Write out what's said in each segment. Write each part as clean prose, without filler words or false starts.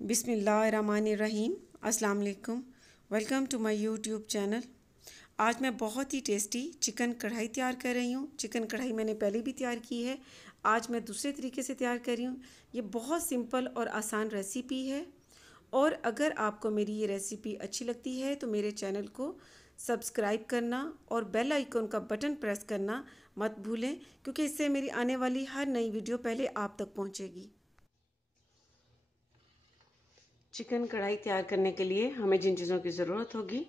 बिस्मिल्लाहिर्रहमानिर्रहीम। अस्सलाम वालेकुम। Welcome to my YouTube channel. आज मैं बहुत ही टेस्टी चिकन कढ़ाई तैयार कर रही हूँ। चिकन कढ़ाई मैंने पहले भी तैयार की है, आज मैं दूसरे तरीके से तैयार कर रही हूँ। ये बहुत सिंपल और आसान रेसिपी है, और अगर आपको मेरी ये रेसिपी अच्छी लगती है तो मेरे चैनल को सब्सक्राइब करना और बेल आइकन का बटन प्रेस करना मत भूलें, क्योंकि इससे मेरी आने वाली हर नई वीडियो पहले आप तक पहुँचेगी। चिकन कढ़ाई तैयार करने के लिए हमें जिन चीज़ों की ज़रूरत होगी: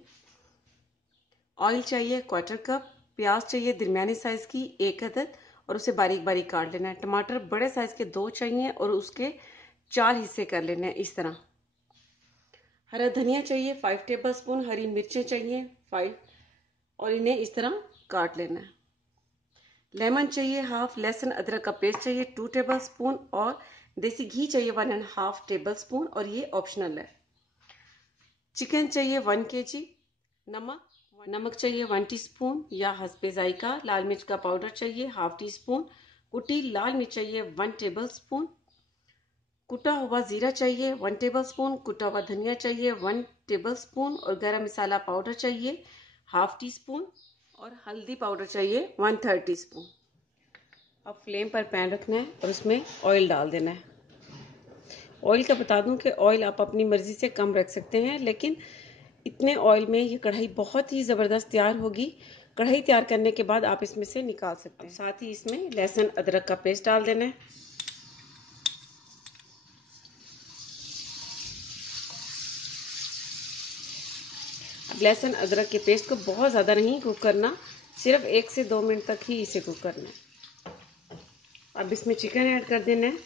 ऑयल चाहिए 1/4 कप, प्याज चाहिए दरमियानी साइज़ की 1 अदद और उसे बारीक बारीक काट लेना है। टमाटर बड़े साइज़ के 2 चाहिए और उसके 4 हिस्से कर लेने हैं इस तरह। हरा धनिया चाहिए 5 टेबल स्पून, हरी मिर्चें चाहिए 5 और इन्हें इस तरह काट लेना है। लेमन चाहिए हाफ, लहसुन अदरक का पेस्ट चाहिए 2 टेबल स्पून और देसी घी चाहिए 1.5 टेबल स्पून, और ये ऑप्शनल है। चिकन चाहिए 1 kg, नमक चाहिए 1 टीस्पून या हस्बे जायका, लाल मिर्च का पाउडर चाहिए हाफ टी स्पून, कुटी लाल मिर्च चाहिए 1 टेबल स्पून, कुटा हुआ जीरा चाहिए 1 टेबल स्पून, कुटा हुआ धनिया चाहिए 1 टेबल स्पून और गरम मसाला पाउडर चाहिए हाफ टी स्पून और हल्दी पाउडर चाहिए 1/3 टीस्पून। अब फ्लेम पर पैन रखना है और उसमें ऑयल डाल देना है। ऑयल का बता दूं कि ऑयल आप अपनी मर्जी से कम रख सकते हैं, लेकिन इतने ऑयल में ये कढ़ाई बहुत ही ज़बरदस्त तैयार होगी। कढ़ाई तैयार करने के बाद आप इसमें से निकाल सकते हैं। साथ ही इसमें लहसुन अदरक का पेस्ट डाल देना है। अब लहसुन अदरक के पेस्ट को बहुत ज़्यादा नहीं कुक करना, सिर्फ 1 से 2 मिनट तक ही इसे कुक करना है। अब इसमें चिकन ऐड कर देना है।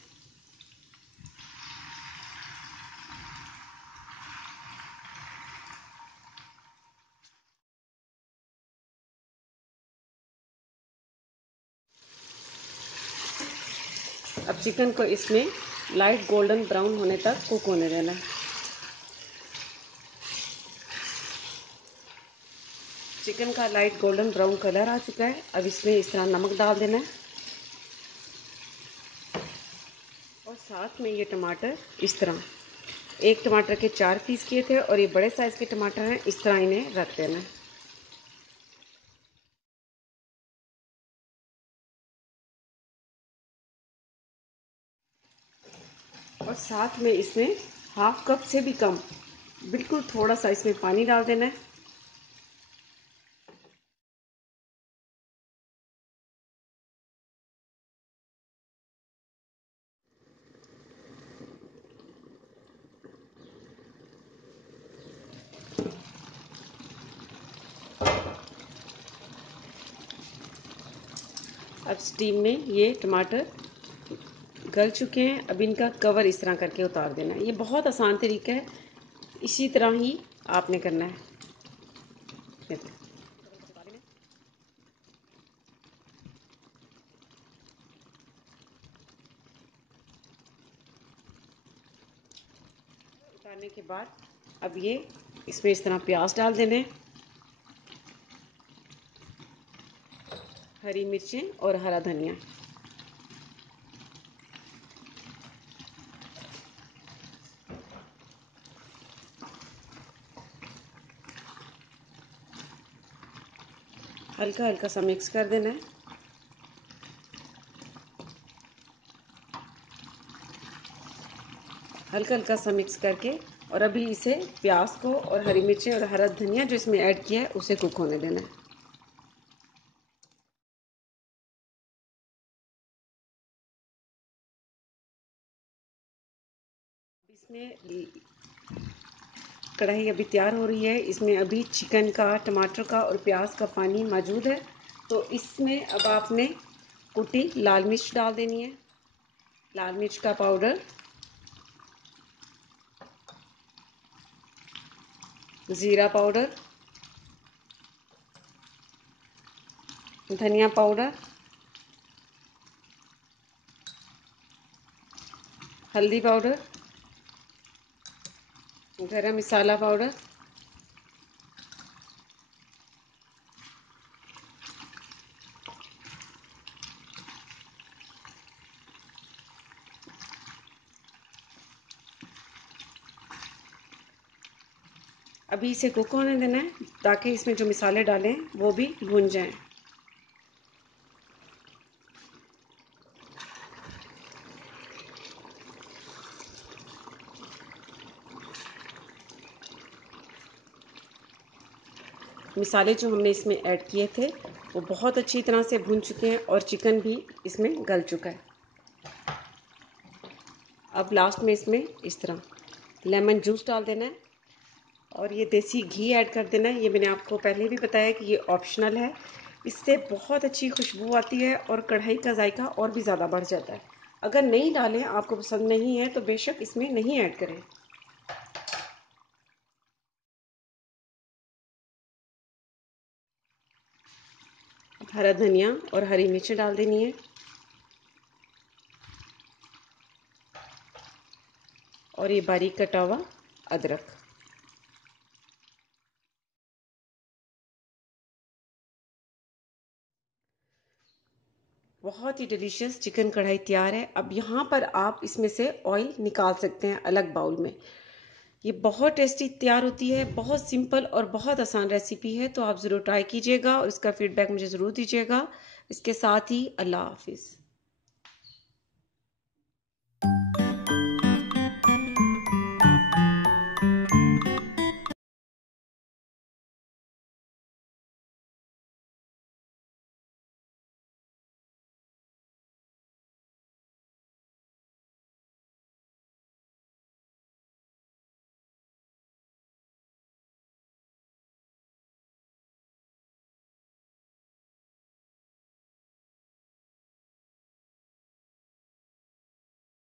अब चिकन को इसमें लाइट गोल्डन ब्राउन होने तक कुक होने देना है। चिकन का लाइट गोल्डन ब्राउन कलर आ चुका है। अब इसमें इस तरह नमक डाल देना है और साथ में ये टमाटर इस तरह, एक टमाटर के 4 पीस किए थे और ये बड़े साइज़ के टमाटर हैं, इस तरह इन्हें रख देना है। और साथ में इसमें हाफ कप से भी कम, बिल्कुल थोड़ा सा इसमें पानी डाल देना है। अब स्टीम में ये टमाटर गल चुके हैं। अब इनका कवर इस तरह करके उतार देना है। ये बहुत आसान तरीका है, इसी तरह ही आपने करना है। उतारने के बाद अब ये इसमें इस तरह प्याज डाल देने, हरी मिर्चें और हरा धनिया। हल्का हल्का सा मिक्स कर देना है। हल्का हल्का सा मिक्स करके और अभी इसे प्याज को और हरी मिर्चें और हरा धनिया जो इसमें ऐड किया है उसे कुक होने देना है। इसमें कढ़ाई अभी तैयार हो रही है, इसमें अभी चिकन का, टमाटर का और प्याज का पानी मौजूद है। तो इसमें अब आपने कुटी लाल मिर्च डाल देनी है, लाल मिर्च का पाउडर, ज़ीरा पाउडर, धनिया पाउडर, हल्दी पाउडर, गरम मसाला पाउडर, अभी इसे कुक होने देना है ताकि इसमें जो मसाले डालें वो भी भुन जाएं। मसाले जो हमने इसमें ऐड किए थे वो बहुत अच्छी तरह से भुन चुके हैं और चिकन भी इसमें गल चुका है। अब लास्ट में इसमें इस तरह लेमन जूस डाल देना है और ये देसी घी ऐड कर देना है। ये मैंने आपको पहले भी बताया कि ये ऑप्शनल है। इससे बहुत अच्छी खुशबू आती है और कढ़ाई का जायका और भी ज़्यादा बढ़ जाता है। अगर नहीं डालें, आपको पसंद नहीं है तो बेशक इसमें नहीं ऐड करें। हरा धनिया और हरी मिर्च डाल देनी है और ये बारीक कटा हुआ अदरक। बहुत ही डिलीशियस चिकन कढ़ाई तैयार है। अब यहाँ पर आप इसमें से ऑयल निकाल सकते हैं अलग बाउल में। ये बहुत टेस्टी तैयार होती है, बहुत सिंपल और बहुत आसान रेसिपी है, तो आप ज़रूर ट्राई कीजिएगा और इसका फीडबैक मुझे ज़रूर दीजिएगा। इसके साथ ही अल्लाह हाफिज़।